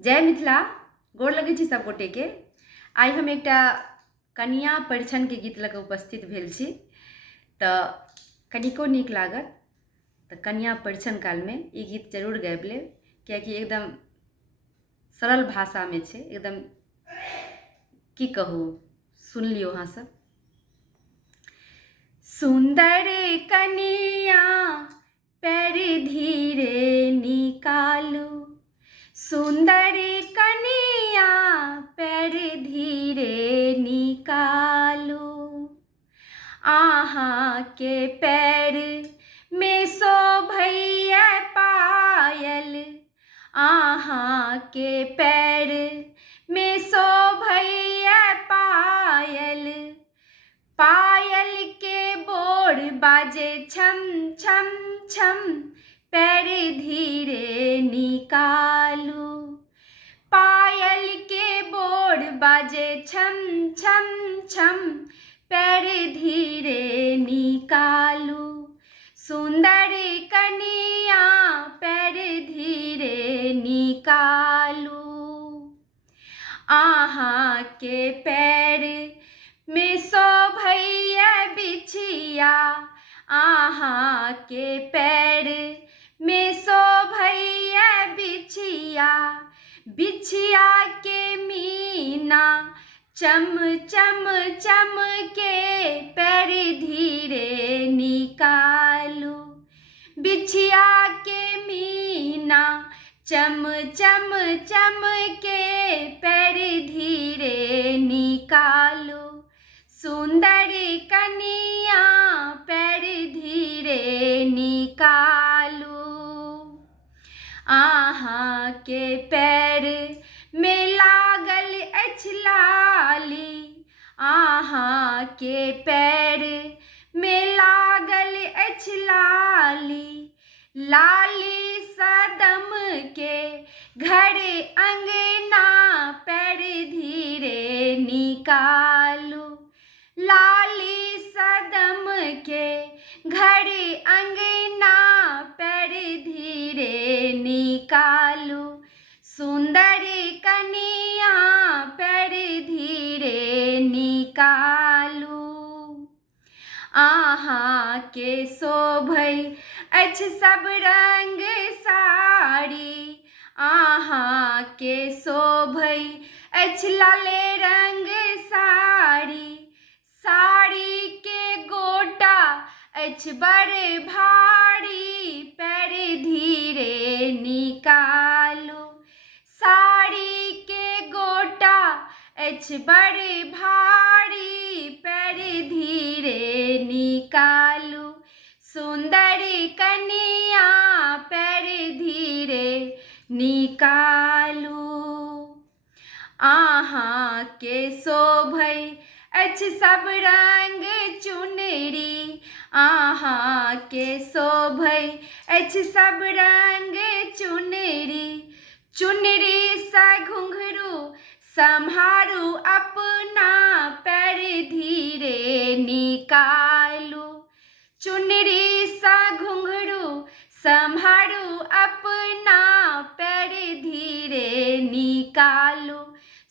जय मिथिला। गोर लगै छी सब गोटे के। आइ हम एकटा कनिया परिछन के गीत लऽ कऽ उपस्थित भेल छी, तऽ कनिको नीक लागत तऽ कनिया परिछन काल में ई गीत जरूर गाबि लेब, कियाकि एकदम सरल भाषा में छै। एकदम की कहू, सुन लियो अहाँ सब। सुंदर कनिया पैर धीरे निकालू, सुंदर कनिया पैर धीरे निकालू। आहाँ के पैर में शोभैया पायल, आहाँ के पैर में शोभैया पायल। पायल के बोर बाजे छम छम छम, पैर धीरे निकालू। पायल के बोर बाजे छम छम छम, पैर धीरे निकालू। सुंदर कनिया पैर धीरे निकालू। आहाँ के पैर में शोभैया बिछिया, आहाँ के पैर में शोभैया बिछिया। बिछिया के मीना चम चम चम के, पैर धीरे निकालू। बिछिया के मीना चम चम चम के, पैर धीरे निकालू। सुंदर कनिया पैर धीरे निकालू। आहाँ के पैर में लागल अछि लाली, आहाँ के पैर में लागल अछि लाली। लाली सदम के घर अंगना, पैर धीरे निकालू। लाली सदम के घर अंगना, पैर धीरे निकालू। सुंदर कनिया पैर धीरे निकालू। आहाँ के शोभै अछि सब रंग साड़ी, आहाँ के शोभै अछि लाले रंग साड़ी। साड़ी के गोटा अछि बड़ भारी, पैर धीरे निकालू। साड़ी के गोटा अछि बड़ भारी, पैर धीरे निकालू। सुंदर कनिया पैर धीरे निकालू। आहाँ के शोभै अछि सब रंग चुनरी, आहाँ के शोभै अछि सब रंग चुनरी। चुनरी सा घुंघरू सम्हारू अपना, पैर धीरे निकालू। चुनरी सा घुंघरू सम्हारू अपना, पैर धीरे निकालू।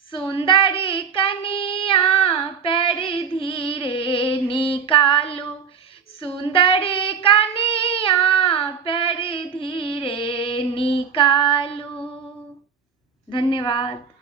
सुंदर कनिया पैर धीरे निकालू। सुंदर कनिया पैर धीरे निकालू। धन्यवाद।